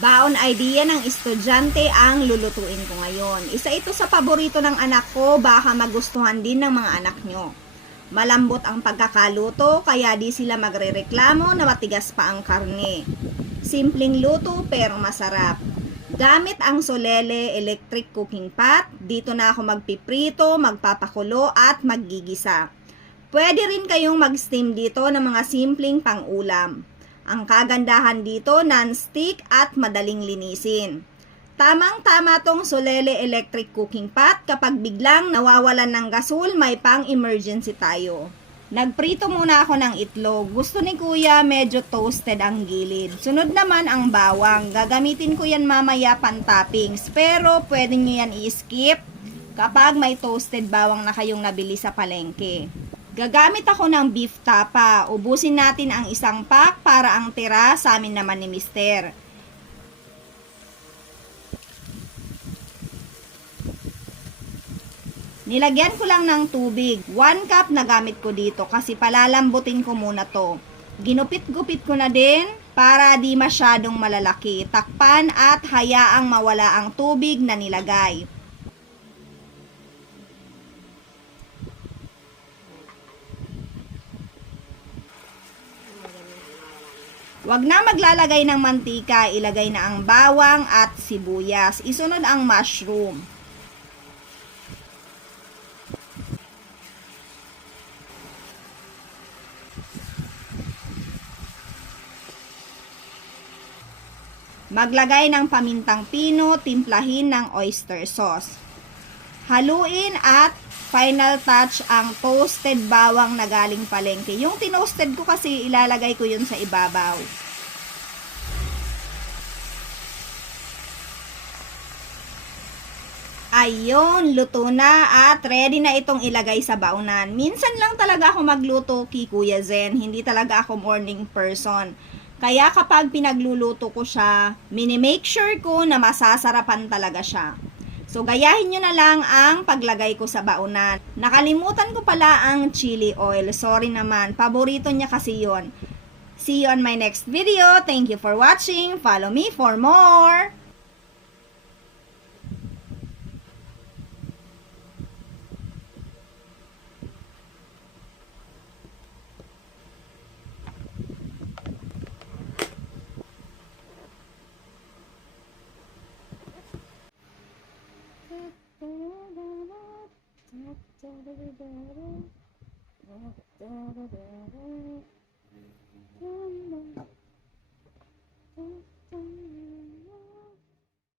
Baon idea ng estudyante ang lulutuin ko ngayon. Isa ito sa paborito ng anak ko, baka magustuhan din ng mga anak nyo. Malambot ang pagkakaluto, kaya di sila magrereklamo na matigas pa ang karne. Simpleng luto pero masarap. Gamit ang Solele electric cooking pot, dito na ako magpiprito, magpapakulo at maggigisa. Pwede rin kayong mag-steam dito ng mga simpleng pang-ulam. Ang kagandahan dito, non-stick at madaling linisin. Tamang-tama tong Solele electric cooking pot kapag biglang nawawalan ng gasol, may pang-emergency tayo. Nagprito muna ako ng itlog. Gusto ni kuya medyo toasted ang gilid. Sunod naman ang bawang. Gagamitin ko yan mamaya pan-toppings. Pero pwede nyo yan i-skip kapag may toasted bawang na kayong nabili sa palengke. Gagamit ako ng beef tapa. Ubusin natin ang isang pack para ang tira sa amin naman ni Mister. Nilagyan ko lang ng tubig. 1 cup na gamit ko dito kasi palalambutin ko muna to. Ginupit-gupit ko na din para di masyadong malalaki. Takpan at hayaang mawala ang tubig na nilagay. Wag na maglalagay ng mantika, ilagay na ang bawang at sibuyas. Isunod ang mushroom. Maglagay ng pamintang pino, timplahin ng oyster sauce. Haluin at final touch ang toasted bawang na galing palengke. Yung tinoasted ko kasi ilalagay ko yun sa ibabaw. Ayun, luto na at ready na itong ilagay sa baunan. Minsan lang talaga ako magluto kay Kuya Zen. Hindi talaga ako morning person. Kaya kapag pinagluluto ko siya, mini-make sure ko na masasarapan talaga siya. So, gayahin nyo na lang ang paglagay ko sa baunan. Nakalimutan ko pala ang chili oil. Sorry naman, paborito niya kasi yon. See you on my next video. Thank you for watching. Follow me for more.